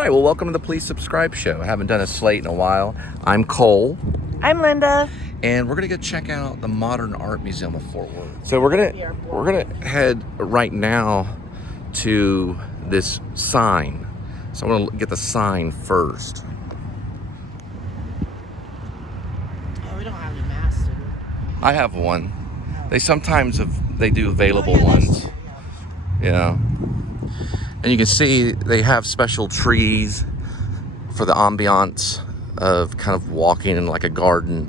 right, well, welcome to the Please Subscribe show. I haven't done a slate in a while. I'm Cole. I'm Linda. And we're gonna go check out the Modern Art Museum of Fort Worth. So we're gonna head right now to this sign. So I'm gonna get the sign first. Oh, we don't have any masks, do we? I have one. They sometimes they do available ones. Yeah. And you can see they have special trees for the ambiance of kind of walking in like a garden.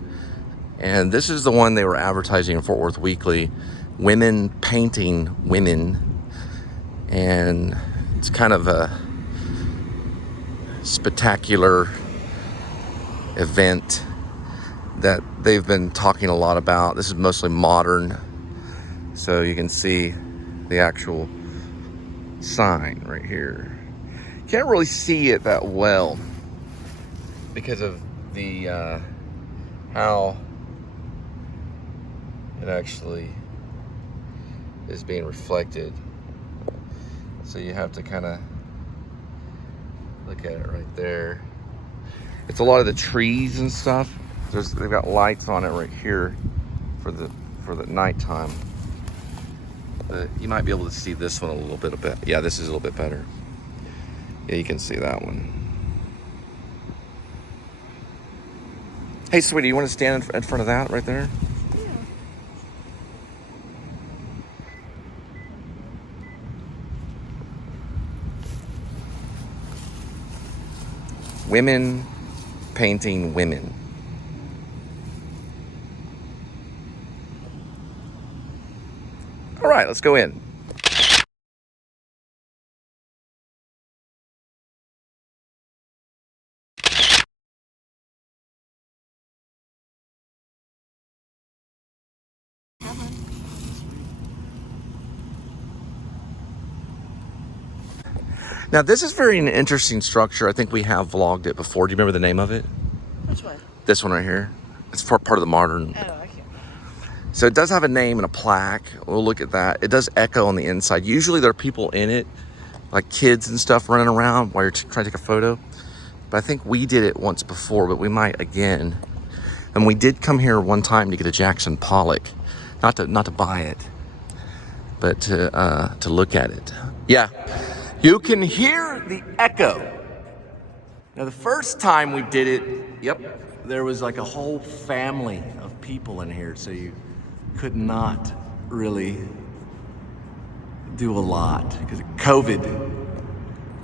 And this is the one they were advertising in Fort Worth Weekly, Women Painting Women. And it's kind of a spectacular event that they've been talking a lot about. This is mostly modern, so you can see the actual sign right here. Can't really see it that well because of the how it actually is being reflected. So you have to kind of look at it right there. It's a lot of the trees and stuff. They've got lights on it right here for the nighttime. You might be able to see this one a little bit. Yeah, this is a little bit better. Yeah, you can see that one. Hey, sweetie, you want to stand in front of that right there? Yeah. Women painting women. All right, let's go in. Now, this is very an interesting structure. I think we have vlogged it before. Do you remember the name of it? Which one? This one right here. It's part of the modern. Oh, I can't. So it does have a name and a plaque. We'll look at that. It does echo on the inside. Usually there are people in it, like kids and stuff running around while you're trying to take a photo. But I think we did it once before, but we might again. And we did come here one time to get a Jackson Pollock. Not to buy it, but to look at it. Yeah. You can hear the echo. Now, the first time we did it, yep, there was like a whole family of people in here, so you could not really do a lot because of COVID.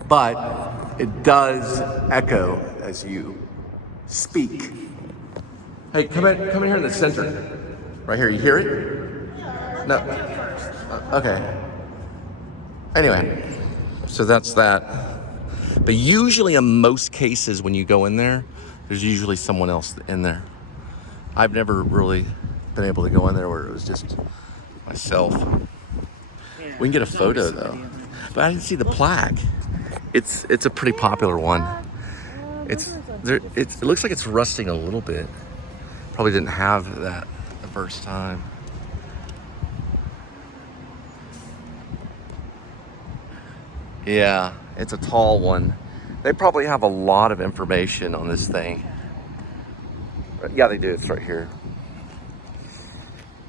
But it does echo as you speak. Hey, come in here in the center. Right here, you hear it? No. Okay. Anyway. So that's that. But usually in most cases when you go in there, there's usually someone else in there. I've never really been able to go in there where it was just myself. Yeah, We can get a photo though. But I didn't see the plaque. It's a pretty popular one. It looks like it's rusting a little bit. Probably didn't have that the first time. Yeah, it's a tall one. They probably have a lot of information on this thing. Yeah, they do. It's right here.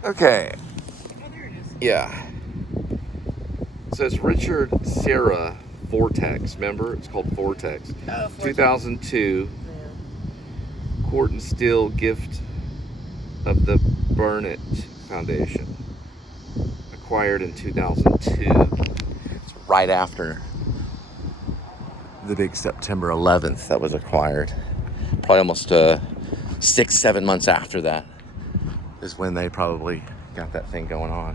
Okay. Oh, there it is. Yeah. So it's Richard Serra Vortex. Remember? It's called Vortex. Oh, Vortex. 2002. Yeah. Quart and Steel gift of the Burnett Foundation. Acquired in 2002. It's right after the big September 11th that was acquired. Probably almost 6-7 months after that is when they probably got that thing going on.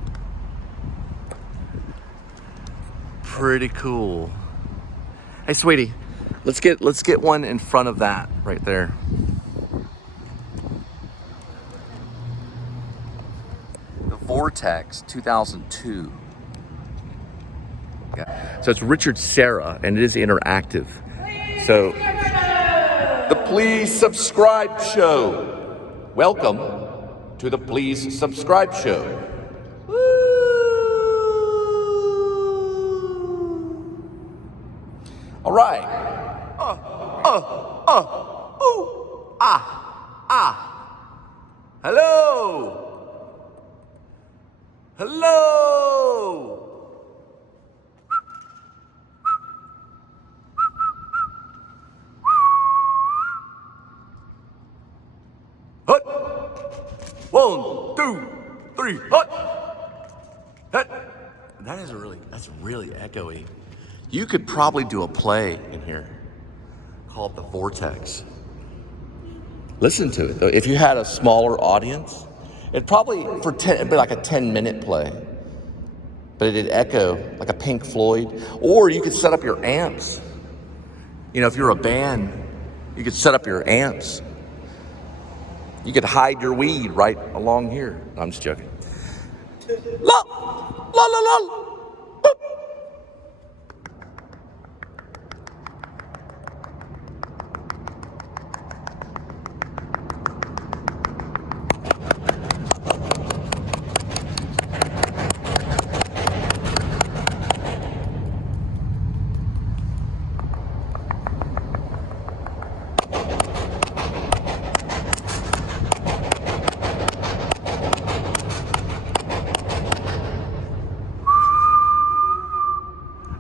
Pretty cool. Hey, sweetie, let's get one in front of that right there. The Vortex 2002. So it's Richard Serra, and it is interactive. So the Please Subscribe show. Welcome to the Please Subscribe show. Woo! All right. Ooh, ah. Hello. Hut. 1, 2, 3, hut. Hut. That's really echoey. You could probably do a play in here called The Vortex. Listen to it though. If you had a smaller audience, it'd be like a 10-minute play. But it'd echo like a Pink Floyd. Or you could set up your amps. You know, if you're a band, you could set up your amps. You could hide your weed right along here. No, I'm just joking. La, la, la, la. Boop.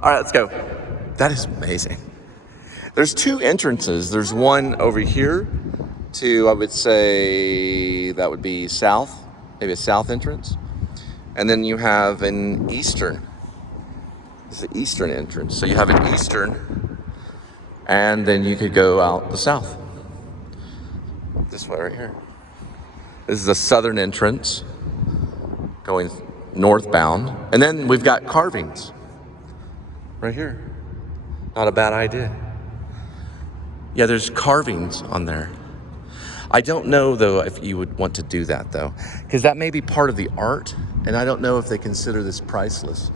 All right, let's go. That is amazing. There's 2 entrances. There's one over here to, I would say, that would be south, maybe a south entrance. And then you have an eastern. It's the eastern entrance. So you have an eastern, and then you could go out the south. This way right here. This is the southern entrance going northbound. And then we've got carvings right here. Not a bad idea. Yeah, there's carvings on there. I don't know though if you would want to do that though, because that may be part of the art, and I don't know if they consider this priceless.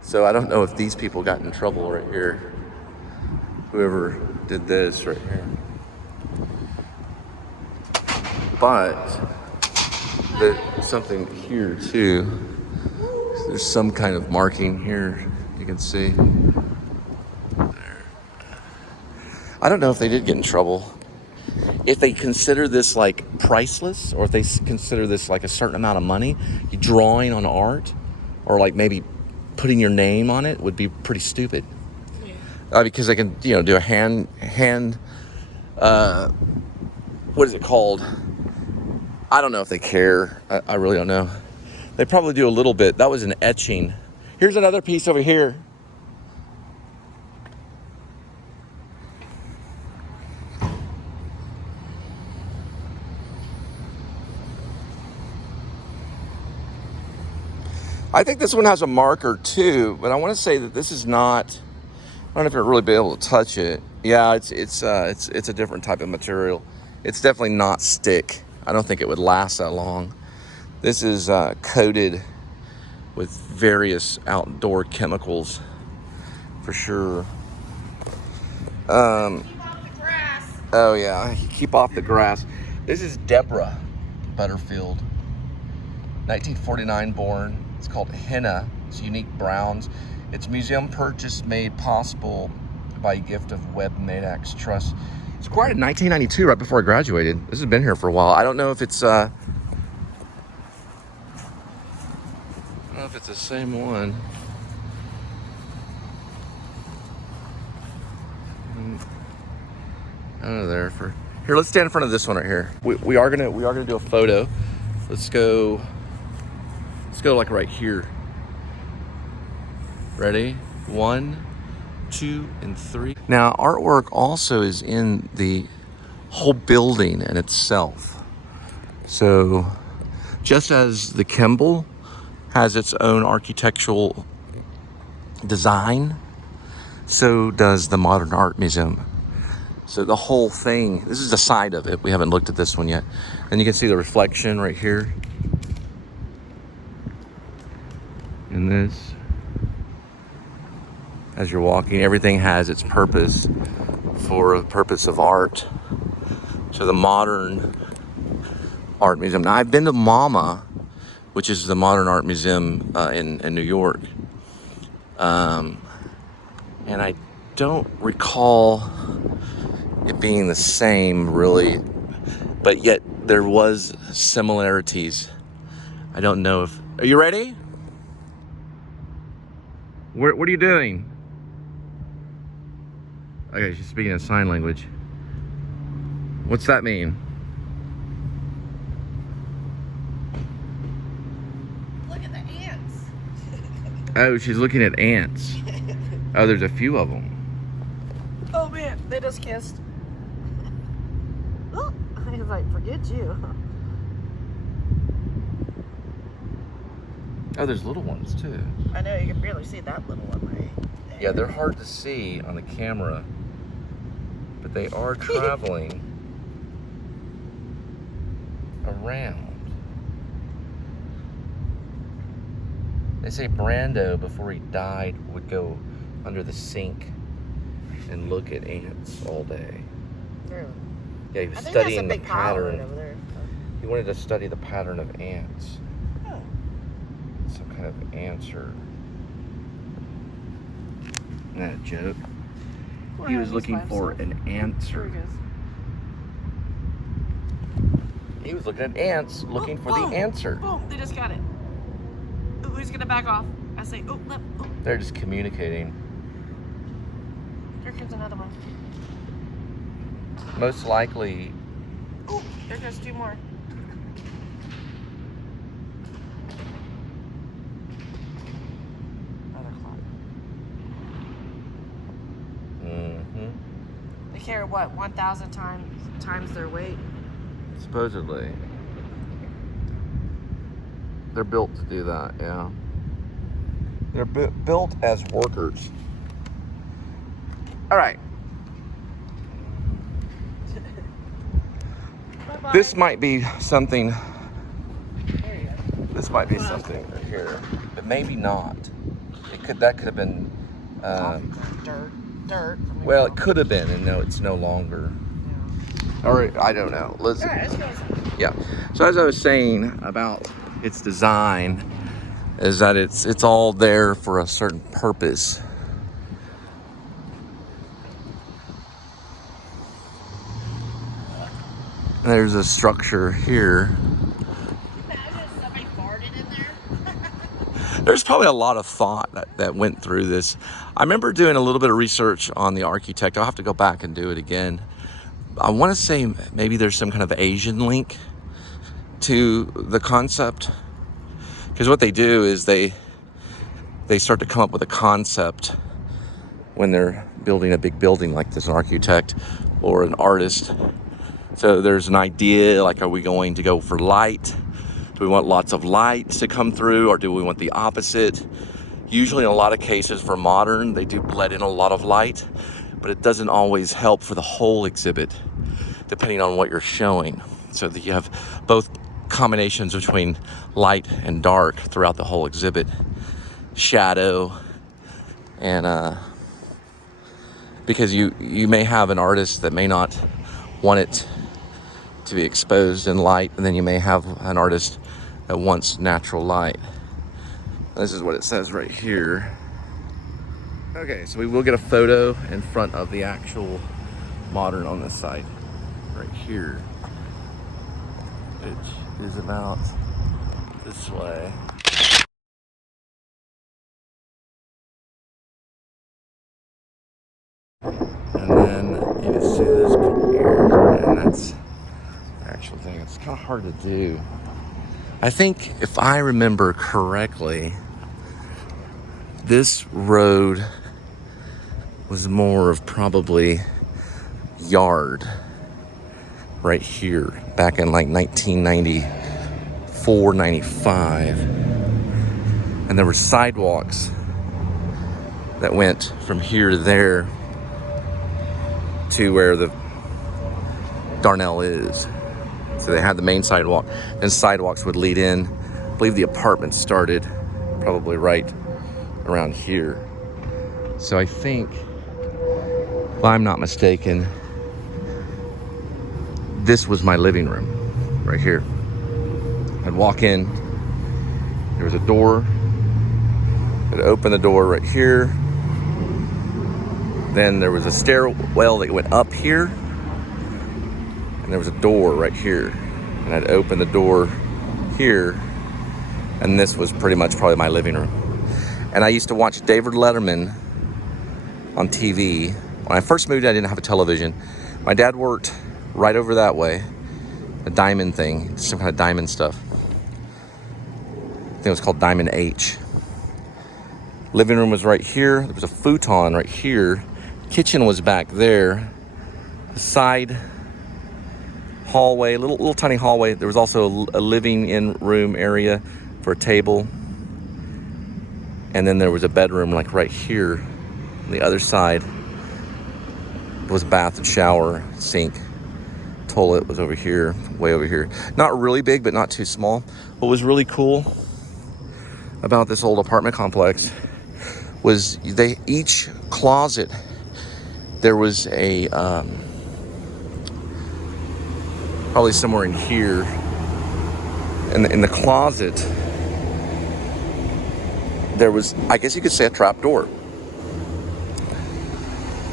So I don't know if these people got in trouble right here. Whoever did this right here. But there's something here too. There's some kind of marking here. You can see there. I don't know if they did get in trouble. If they consider this like priceless, or if they consider this like a certain amount of money, drawing on art, or like maybe putting your name on it would be pretty stupid. Yeah. Because they can, do a hand. What is it called? I don't know if they care. I really don't know. They probably do a little bit. That was an etching. Here's another piece over here. I think this one has a marker too, but I want to say that this is not. I don't know if you'll really be able to touch it. Yeah, it's a different type of material. It's definitely not stick. I don't think it would last that long. This is coated with various outdoor chemicals, for sure. Keep off the grass. Oh yeah, keep off the grass. This is Deborah Butterfield, 1949 born. It's called Henna. It's unique browns. It's museum purchase made possible by a gift of Webb Madax Trust. It's acquired in 1992, right before I graduated. This has been here for a while. I don't know if it's I don't know if it's the same one. I don't know there for here. Let's stand in front of this one right here. We are gonna do a photo. Let's go like right here. Ready? 1, 2, and 3. Now artwork also is in the whole building in itself. So just as the Kimball has its own architectural design, so does the Modern Art Museum. So the whole thing, this is the side of it. We haven't looked at this one yet. And you can see the reflection right here. In this. As you're walking, everything has its purpose for a purpose of art. So the Modern Art Museum. Now I've been to MoMA, which is the Modern Art Museum in New York. And I don't recall it being the same, really, but yet there was similarities. I don't know if... Are you ready? What are you doing? Okay, she's speaking in sign language. What's that mean? Look at the ants. Oh, she's looking at ants. Oh, there's a few of them. Oh man, they just kissed. Oh, I was like, forget you. Oh, there's little ones too. I know, you can barely see that little one, right? Yeah, they're hard to see on the camera, but they are traveling around. They say Brando, before he died, would go under the sink and look at ants all day. Really? Yeah, he was I think studying that's a the big pile right pattern. over there. He wanted to study the pattern of ants. Oh. Some kind of answer. Isn't that a joke? Well, He was he's looking by for himself. an answer. There he goes. He was looking at ants, looking for boom, the answer. Boom, they just got it. Ooh, who's gonna back off? I say, oh, left. Oh, They're just communicating. here comes another one. Most likely, Oh, there goes two more. Another clock. They carry what, 1,000 times their weight? supposedly. They're built to do that, yeah. They're built as workers. All right. Bye-bye. This might be something. There you go. This might be something right here, but maybe not. It could. That could have been. Dirt. Well, it could have been, and no, it's no longer. Yeah. Or I don't know. Listen. All right, let's go. Yeah. So as I was saying about its design, is that it's all there for a certain purpose. There's a structure here. Imagine if somebody farted in there. There's probably a lot of thought that went through this. I remember doing a little bit of research on the architect. I'll have to go back and do it again. I want to say maybe there's some kind of Asian link to the concept. Because what they do is they start to come up with a concept when they're building a big building like this, an architect or an artist. So there's an idea, like, are we going to go for light? Do we want lots of light to come through, or do we want the opposite? Usually in a lot of cases for modern, they do let in a lot of light, but it doesn't always help for the whole exhibit, depending on what you're showing. So that you have both combinations between light and dark throughout the whole exhibit. Shadow, and because you may have an artist that may not want it to be exposed in light, and then you may have an artist that wants natural light. This is what it says right here. Okay, so we will get a photo in front of the actual modern on this side right here, which is about this way. And then you can see this from here, and that's the actual thing. It's kind of hard to do. I think if I remember correctly, this road was more of probably yard right here back in like 1994, 95. And there were sidewalks that went from here to there to where the Darnell is. So they had the main sidewalk, and sidewalks would lead in. I believe the apartment started probably right around here. So I think, if I'm not mistaken, this was my living room right here. I'd walk in, there was a door, I'd open the door right here. Then there was a stairwell that went up here, and there was a door right here, and I'd open the door here, and this was pretty much probably my living room. And I used to watch David Letterman on TV. When I first moved, I didn't have a television. My dad worked right over that way, a diamond thing, some kind of diamond stuff. I think it was called Diamond H. Living room was right here. There was a futon right here. Kitchen was back there. The side hallway, little tiny hallway. There was also a living in room area for a table. And then there was a bedroom like right here. On the other side was bath and shower, sink. Toilet was over here, way over here. Not really big, but not too small. What was really cool about this old apartment complex was each closet, there was a, probably somewhere in here, in the closet, there was, I guess you could say, a trap door.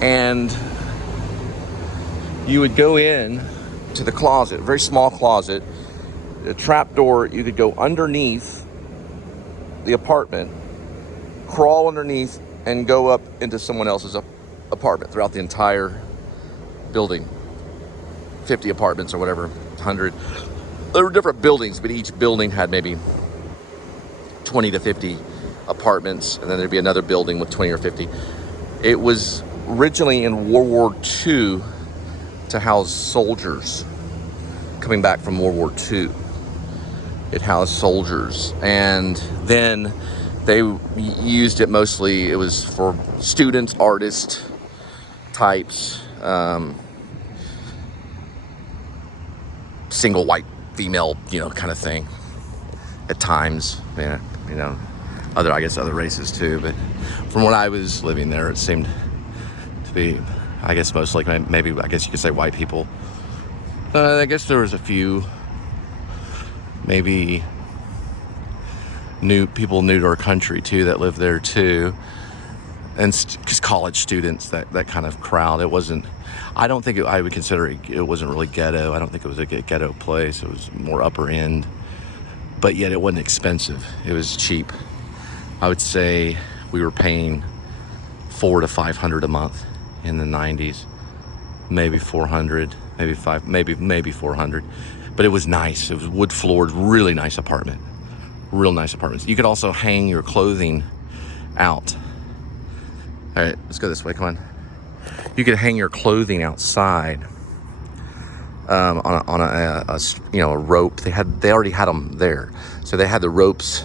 And you would go in to the closet, a very small closet, a trap door. You could go underneath the apartment, crawl underneath, and go up into someone else's apartment throughout the entire building. 50 apartments or whatever, 100. There were different buildings, but each building had maybe 20 to 50 apartments, and then there'd be another building with 20 or 50. It was originally in World War II to house soldiers coming back from World War II. It housed soldiers, and then they used it mostly, it was for students, artists, types, single white female, kind of thing at times, other races too, but from when I was living there, it seemed to be, I guess, most like maybe, I guess you could say white people. I guess there was a few, maybe people new to our country too that lived there too, and just college students, that kind of crowd. It wasn't, I don't think I would consider it wasn't really ghetto. I don't think it was a ghetto place. It was more upper end, but yet it wasn't expensive. It was cheap. I would say we were paying $400 to $500 a month in the 90s, maybe 400, maybe 400, but it was nice. It was wood floored, really nice apartment, real nice apartments. You could also hang your clothing out. All right, let's go this way. Come on. You could hang your clothing outside on a rope. They already had them there, so they had the ropes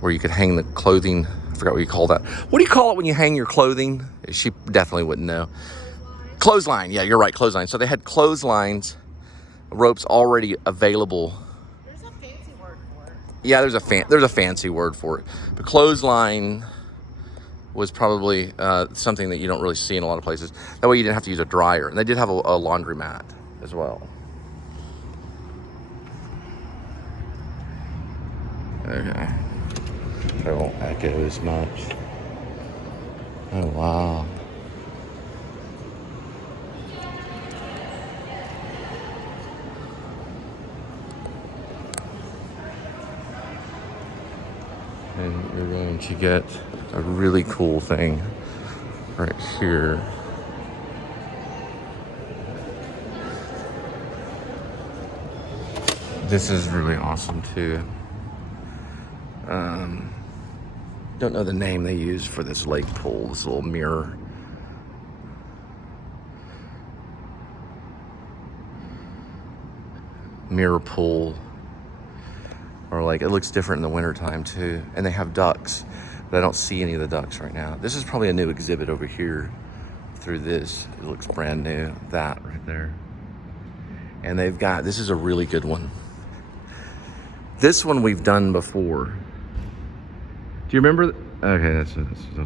where you could hang the clothing. I forgot what you call that. What do you call it when you hang your clothing? She definitely wouldn't know. Clothesline. Yeah, you're right. Clothesline. So they had clotheslines, ropes already available. There's a fancy word for it. Yeah, there's a fancy word for it. But clothesline was probably something that you don't really see in a lot of places. That way you didn't have to use a dryer. And they did have a laundromat as well. Okay. It won't echo as much. Oh, wow. And you're going to get a really cool thing right here. This is really awesome too. Don't know the name they use for this lake pool, this little mirror. Mirror pool. Or like, it looks different in the wintertime too. And they have ducks, but I don't see any of the ducks right now. This is probably a new exhibit over here through this. It looks brand new, that right there. And they've got, this is a really good one. This one we've done before. Do you remember? Okay, that's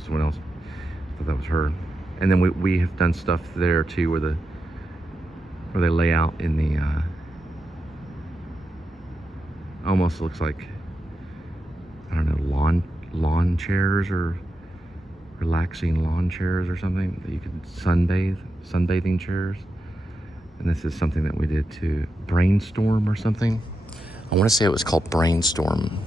someone else. I thought that was her. And then we have done stuff there too, where they lay out in the almost looks like, I don't know, lawn chairs or relaxing lawn chairs or something that you can sunbathing chairs. And this is something that we did to Brainstorm or something. I want to say it was called Brainstorm.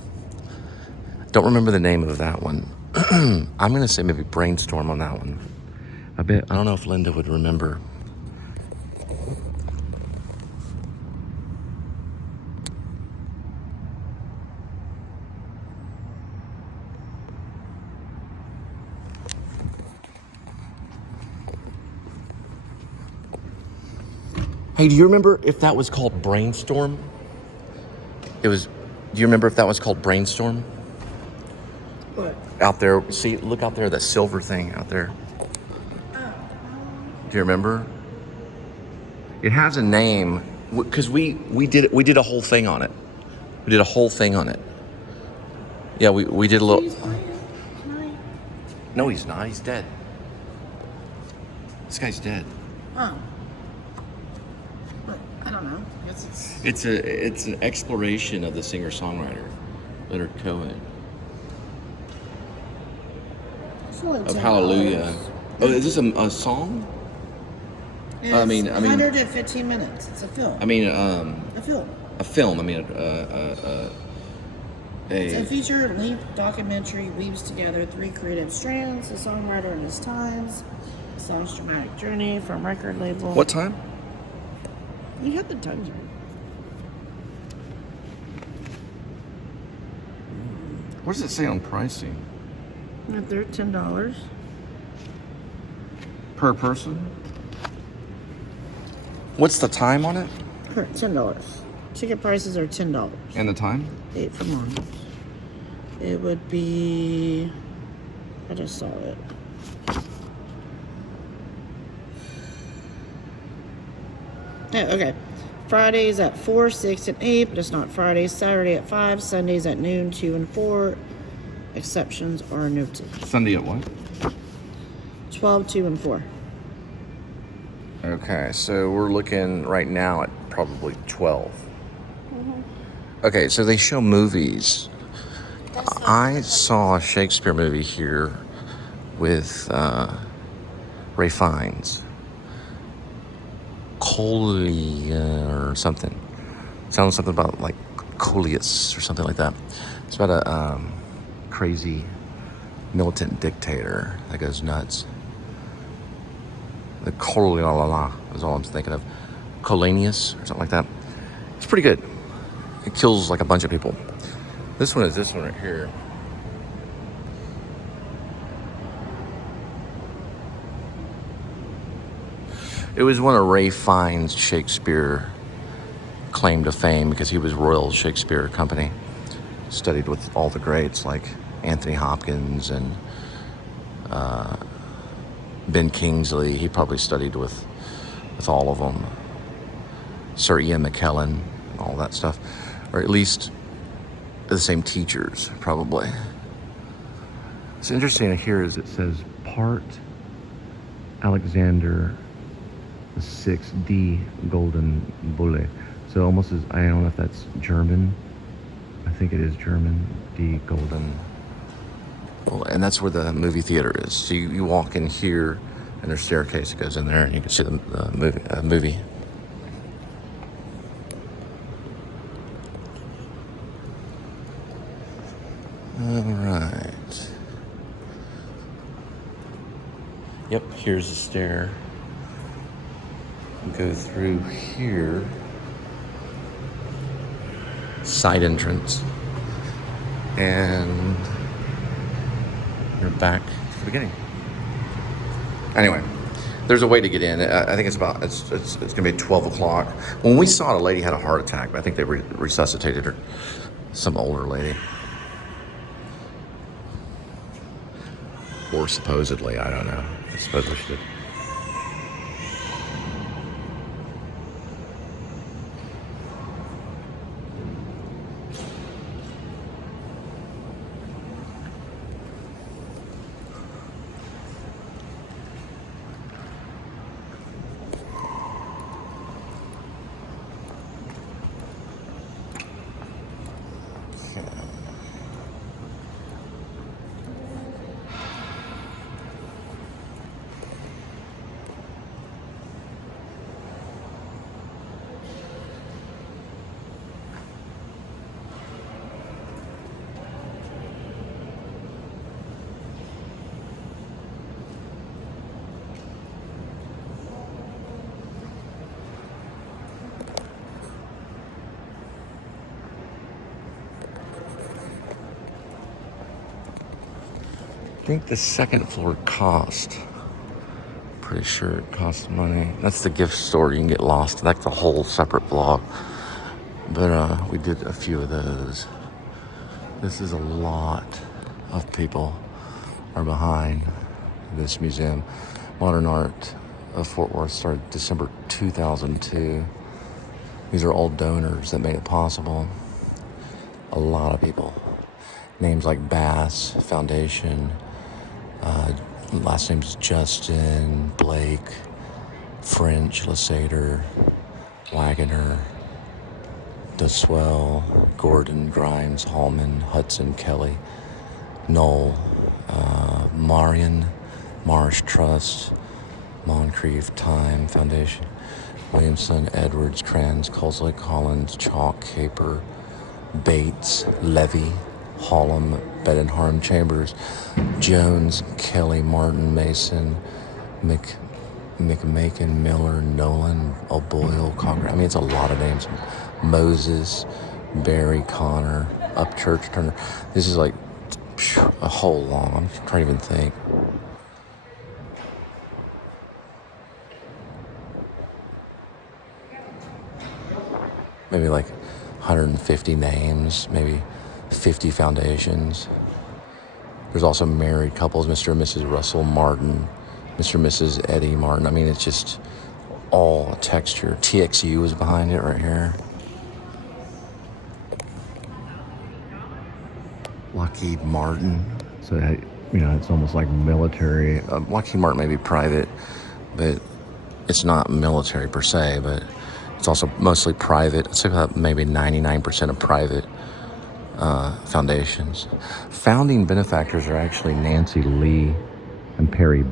Don't remember the name of that one. I'm going to say maybe Brainstorm on that one. I don't know if Linda would remember. Hey, do you remember if that was called Brainstorm? Do you remember if that was called Brainstorm? What? Out there, see, look out there, that silver thing out there. Do you remember? It has a name, because we did a whole thing on it. We did a whole thing on it. Yeah, we did a little. He's fine. No, he's not. He's dead. This guy's dead. Oh. But I don't know. I guess it's It's an exploration of the singer-songwriter, Leonard Cohen. Of Hallelujah. Oh, is this a song? It's I mean, 115 minutes. It's a film. I mean, A film. a film. I mean, It's a feature-length documentary weaves together three creative strands: the songwriter and his times, the song's dramatic journey from record label. What time? You had the times right. What does it say on pricing? They're $10. Per person? What's the time on it? $10. Ticket prices are $10. And the time? 8 for moms. It would be. I just saw it. Yeah, okay. Fridays at 4, 6, and 8, but it's not Fridays. Saturday at 5, Sundays at noon, 2 and 4. Exceptions are noted. Sunday at what? 12, 2, and 4. Okay, so we're looking right now at probably 12. Okay, so they show movies. I saw a Shakespeare movie here with Ray Fiennes. Cole or something. Sounds something about like Coleus or something like that. It's about a crazy militant dictator that goes nuts. The Cole is all I'm thinking of. Colanius or something like that. It's pretty good. It kills like a bunch of people. This one is this one right here. It was one of Ray Fiennes' Shakespeare claim to fame because he was Royal Shakespeare Company. Studied with all the greats like Anthony Hopkins and Ben Kingsley. He probably studied with all of them. Sir Ian McKellen, all that stuff. Or at least the same teachers, probably. What's interesting here is it says part Alexander the 6D Golden Bulle. So almost as, I don't know if that's German. I think it is German. D Golden. Oh, and that's where the movie theater is. So you walk in here and there's a staircase that goes in there and you can see the movie. All right. Yep, here's the stair. Go through here. Side entrance. And you're back to the beginning. Anyway, there's a way to get in. I think it's gonna be 12 o'clock. When we saw it, a lady had a heart attack, but I think they resuscitated her. Some older lady. Or supposedly, I don't know. Supposedly she did. think the second floor cost. Pretty sure it costs money. That's the gift store. You can get lost. That's a whole separate vlog. But we did a few of those. This is a lot of people are behind this museum. Modern Art of Fort Worth started December 2002. These are all donors that made it possible. A lot of people. Names like Bass Foundation, last name's Justin, Blake, French, Lasater, Wagoner, DeSwell, Gordon, Grimes, Hallman, Hudson, Kelly, Knoll, Marion, Marsh Trust, Moncrief, Time Foundation, Williamson, Edwards, Kranz, Colsley, Collins, Chalk, Caper, Bates, Levy, Hollum, Bedenharm, Chambers, Jones, Kelly, Martin, Mason, McMakin, Miller, Nolan, O'Boyle, Conger. I mean, it's a lot of names. Moses, Barry, Connor, Upchurch, Turner. This is like a whole long. I'm trying to even think. Maybe like 150 names, maybe 50 foundations. There's also married couples, Mr. and Mrs. Russell Martin, Mr. and Mrs. Eddie Martin. I mean, it's just all texture. TXU is behind it right here. Lockheed Martin. So, you know, it's almost like military. Lockheed Martin may be private, but it's not military per se, but it's also mostly private. I'd say about maybe 99% of private foundations. Founding benefactors are actually Nancy Lee and Perry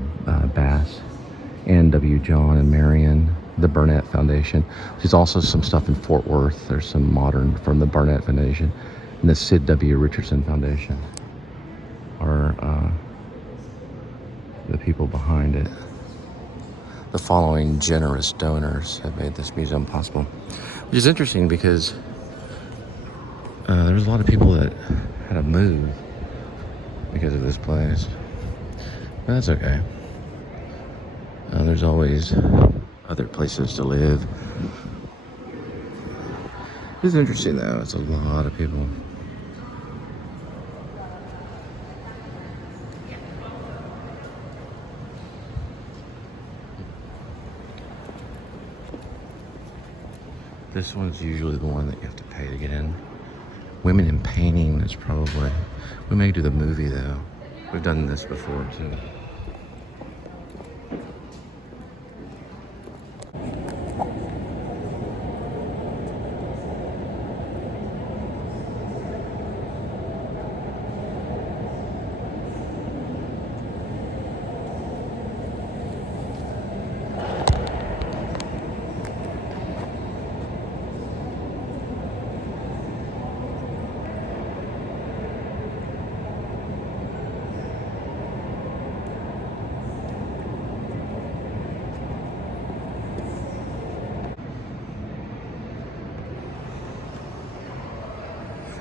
Bass, Ann W. John and Marion, the Burnett Foundation. There's also some stuff in Fort Worth. There's some modern from the Burnett Foundation. And the Sid W. Richardson Foundation are the people behind it. The following generous donors have made this museum possible, which is interesting because there was a lot of people that had to move because of this place. But that's okay. There's always other places to live. It's interesting though. It's a lot of people. This one's usually the one that you have to pay to get in. Women in Painting is probably... We may do the movie though. We've done this before too.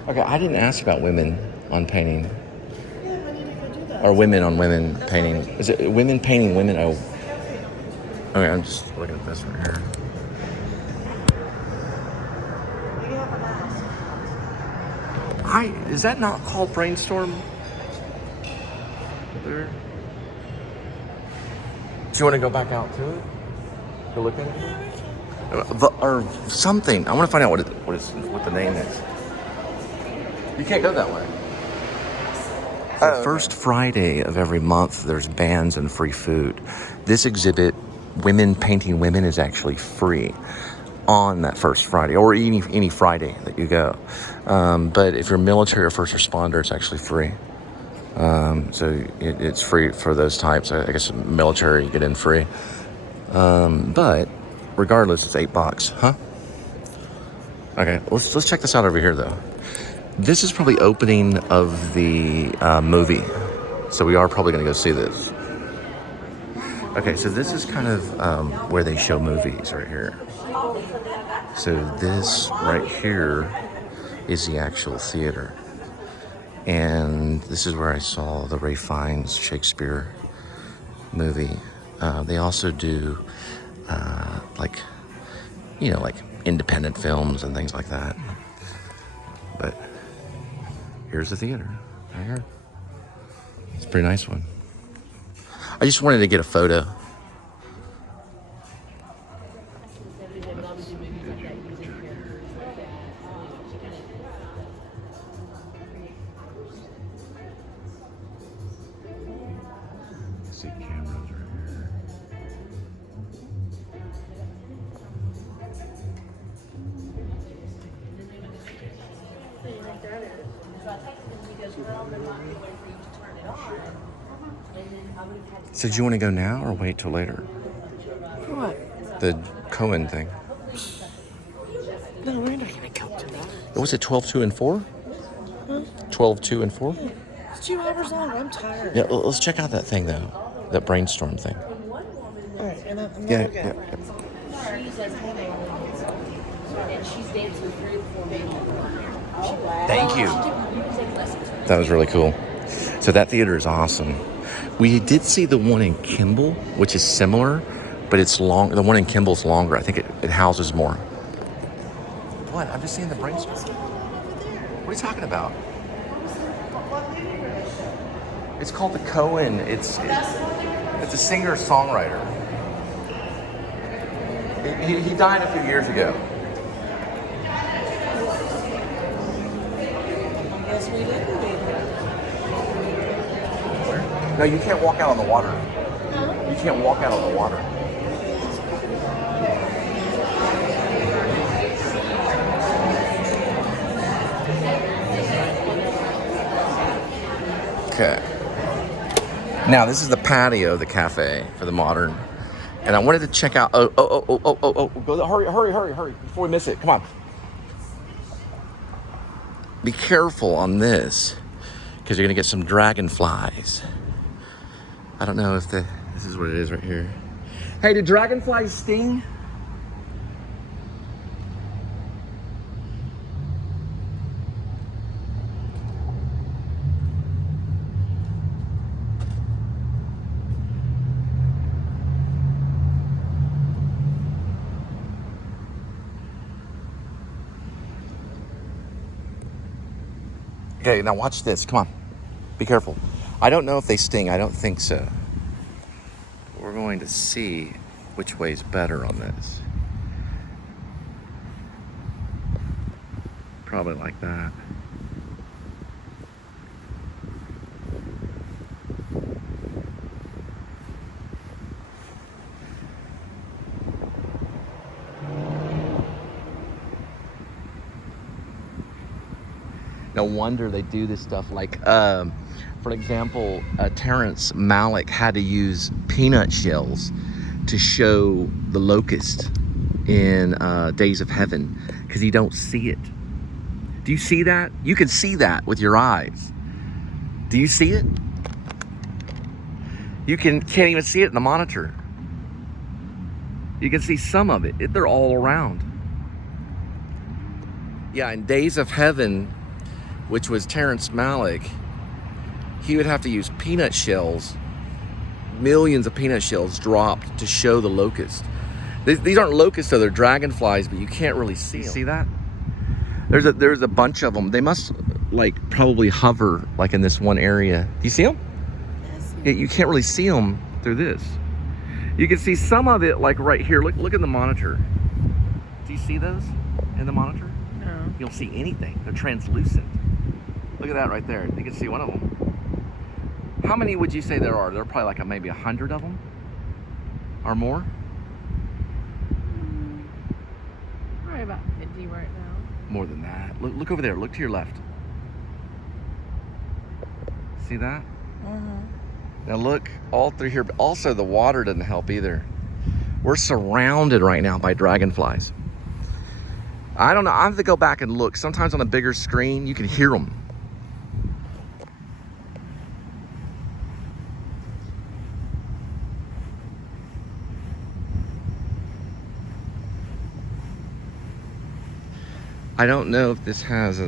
Okay, I didn't ask about women on painting. Yeah, we need to go do that. Or women on women painting. Is it women painting women? Oh. Okay, I'm just looking at this right here. You have an ask. Is that not called Brainstorm? There. Do you want to go back out to it? Go look at it? Or something. I want to find out what the name is. You can't go that way. The first Friday of every month, there's bands and free food. This exhibit, Women Painting Women, is actually free on that first Friday, or any Friday that you go. But if you're military or first responder, it's actually free. So it's free for those types. I guess military, you get in free. But regardless, it's $8, huh? Okay, let's check this out over here though. This is probably opening of the movie, so we are probably going to go see this. Okay, so this is kind of where they show movies right here. So this right here is the actual theater. And this is where I saw the Ray Fiennes Shakespeare movie. They also do like independent films and things like that. But here's the theater right here. It's a pretty nice one. I just wanted to get a photo. See cameras right here. So do you want to go now or wait till later? For what? The Cohen thing. No, we're not gonna go to that. What was it, 12, 2, and 4? Huh? 12, 2, and 4? It's 2 hours long. I'm tired. Yeah, let's check out that thing, though. That brainstorm thing. All right, and then Yeah. She's dancing through for me. Thank you. That was really cool. So that theater is awesome. We did see the one in Kimball, which is similar, but it's long. The one in Kimball's longer. I think it houses more. What? I'm just seeing the brainstorm. What are you talking about? It's called the Cohen. It's a singer-songwriter. He died a few years ago. Yes, we did. No, you can't walk out on the water. You can't walk out on the water. Okay. Now, this is the patio of the cafe for the Modern. And I wanted to check out... Oh. Go, hurry, before we miss it. Come on. Be careful on this, because you're going to get some dragonflies. I don't know if this is what it is right here. Hey, do dragonflies sting? Okay, now watch this. Come on. Be careful. I don't know if they sting. I don't think so. We're going to see which way's better on this. Probably like that. No wonder they do this stuff. Like, for example, Terrence Malick had to use peanut shells to show the locust in Days of Heaven because you don't see it. Do you see that? You can see that with your eyes. Do you see it? You can't even see it in the monitor. You can see some of it. They're all around. Yeah, in Days of Heaven, which was Terrence Malick, he would have to use peanut shells, millions of peanut shells dropped to show the locust. These aren't locusts, though, they're dragonflies, but you can't really see them. See that? There's a bunch of them. They must probably hover in this one area. Do you see them? Yes. Yeah, you can't really see them through this. You can see some of it right here. Look at the monitor. Do you see those in the monitor? No. You don't see anything. They're translucent. Look at that right there. You can see one of them. How many would you say there are? There are probably maybe 100 of them or more. Probably about 50 right now. More than that. Look over there. Look to your left. See that? Mm-hmm. Now look all through here. But also the water doesn't help either. We're surrounded right now by dragonflies. I don't know. I have to go back and look. Sometimes on a bigger screen, you can hear them. I don't know if this has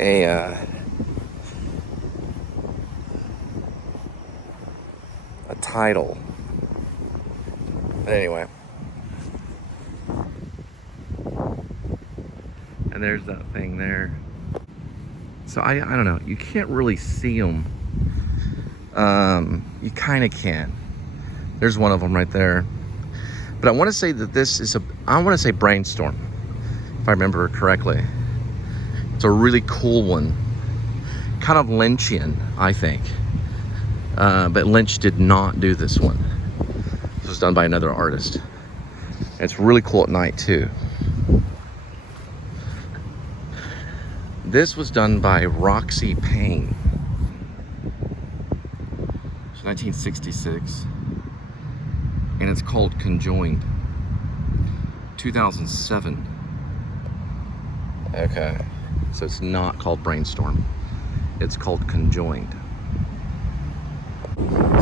a title. But anyway. And there's that thing there. So I don't know. You can't really see them. You kind of can. There's one of them right there. But I want to say that this is I want to say Brainstorm, if I remember correctly. It's a really cool one. Kind of Lynchian, I think. But Lynch did not do this one. This was done by another artist. And it's really cool at night too. This was done by Roxy Payne. It's 1966. And it's called Conjoined. 2007. Okay. So it's not called Brainstorm. It's called Conjoined.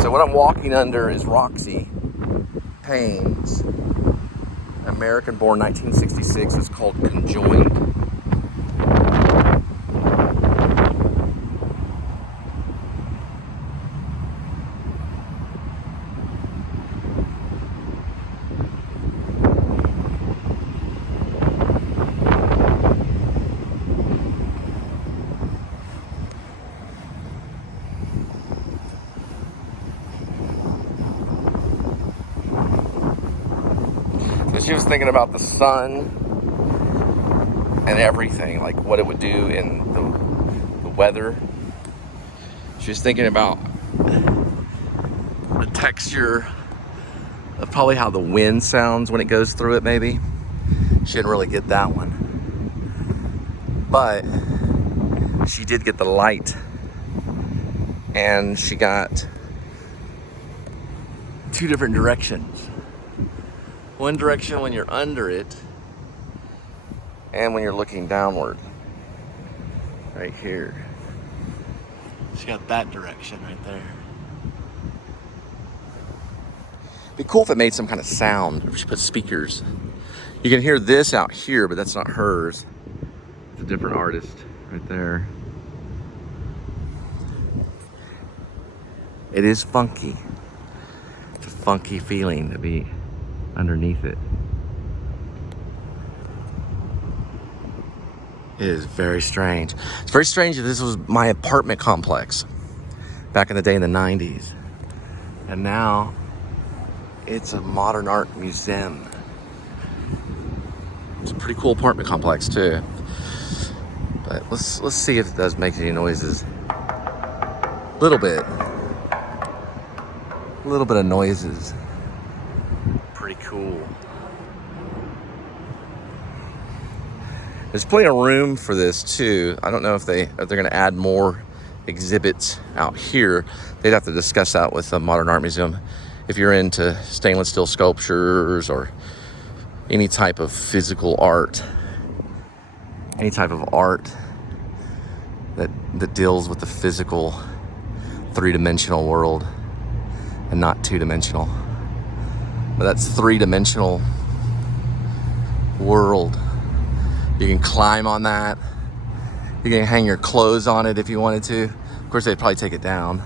So what I'm walking under is Roxy Payne's American-born 1966. It's called Conjoined. She was thinking about the sun and everything, like what it would do in the weather. She was thinking about the texture of probably how the wind sounds when it goes through it, maybe. She didn't really get that one. But she did get the light. And she got two different directions. One direction when you're under it, and when you're looking downward. Right here. She got that direction right there. Be cool if it made some kind of sound. If she put speakers. You can hear this out here, but that's not hers. It's a different artist right there. It is funky. It's a funky feeling to be underneath it. It is very strange. It's very strange that this was my apartment complex back in the day in the 90s. And now it's a modern art museum. It's a pretty cool apartment complex too. But let's see if it does make any noises. A little bit of noises. Pretty cool. There's plenty of room for this too. I don't know if they're going to add more exhibits out here. They'd have to discuss that with the Modern Art Museum. If you're into stainless steel sculptures or any type of physical art, any type of art that deals with the physical, three-dimensional world and not two-dimensional. But that's three-dimensional world. You can climb on that. You can hang your clothes on it if you wanted to. Of course, they'd probably take it down.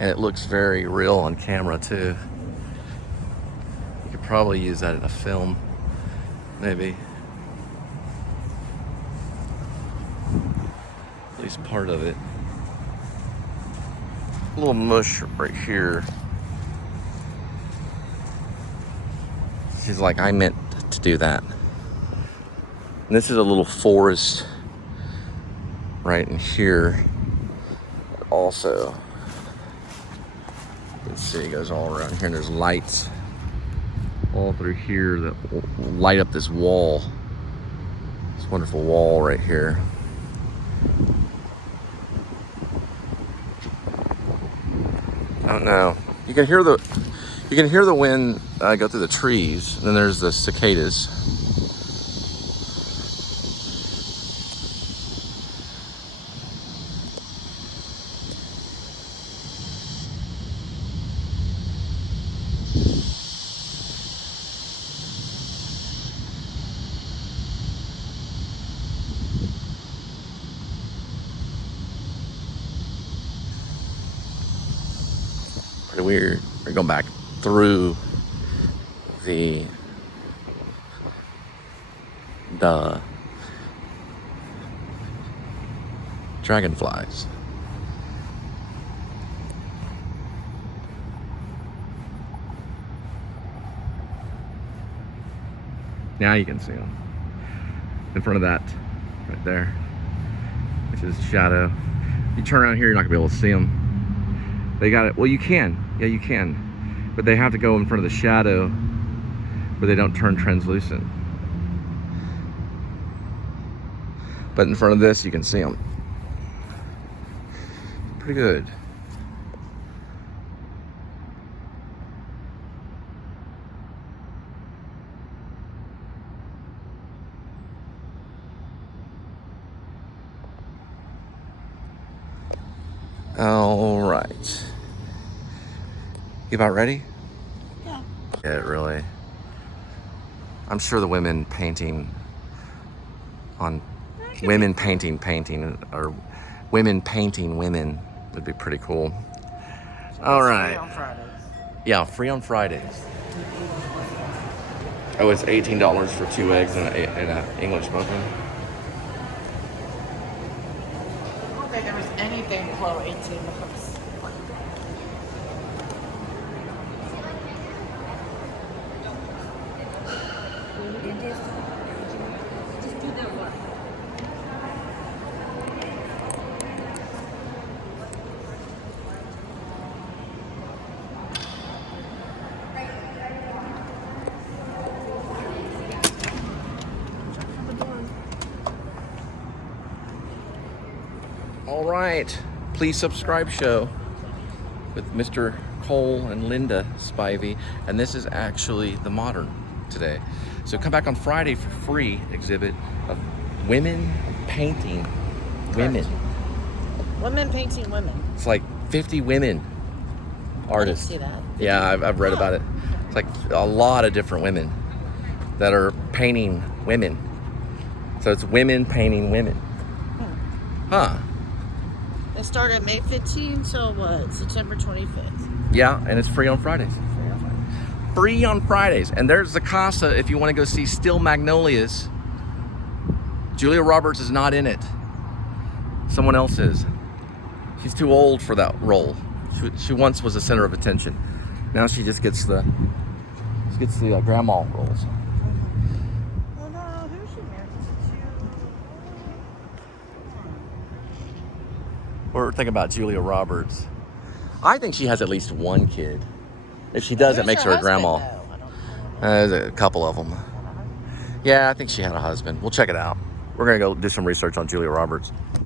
And it looks very real on camera too. You could probably use that in a film, maybe. At least part of it. A little mush right here. She's like, I meant to do that. And this is a little forest right in here. Also, you can see it goes all around here, and there's lights all through here that light up this wall. This wonderful wall right here. I don't know. You can hear the wind go through the trees. And then there's the cicadas. So we're going back through the dragonflies. Now you can see them in front of that right there, which is shadow. You turn around here, you're not gonna be able to see them. They got it. Well, you can. Yeah, you can. But they have to go in front of the shadow where they don't turn translucent. But in front of this, you can see them. Pretty good. All right. You about ready? Yeah. Yeah, really. I'm sure the women painting on women painting or women painting women would be pretty cool. All right. On Fridays. Yeah, free on Fridays. Oh, it's $18 for 2 eggs and a English muffin. I don't think there was anything below $18. All right, please subscribe show with Mr. Cole and Linda Spivey, and this is actually the modern today. So come back on Friday for free exhibit of women painting women. Women painting women. It's like 50 women artists. I didn't see that. Yeah, I've read about it. It's like a lot of different women that are painting women. So it's women painting women. Huh. It started May 15th till what? September 25th. Yeah, and it's free on Fridays. Free on Fridays. And there's the Casa if you want to go see Still Magnolias. Julia Roberts is not in it. Someone else is. She's too old for that role. She once was the center of attention. Now she just gets the grandma roles. Well, no, who's she married to? We're thinking about Julia Roberts. I think she has at least one kid. If she does, it makes her a grandma. There's a couple of them. Yeah, I think she had a husband. We'll check it out. We're gonna go do some research on Julia Roberts.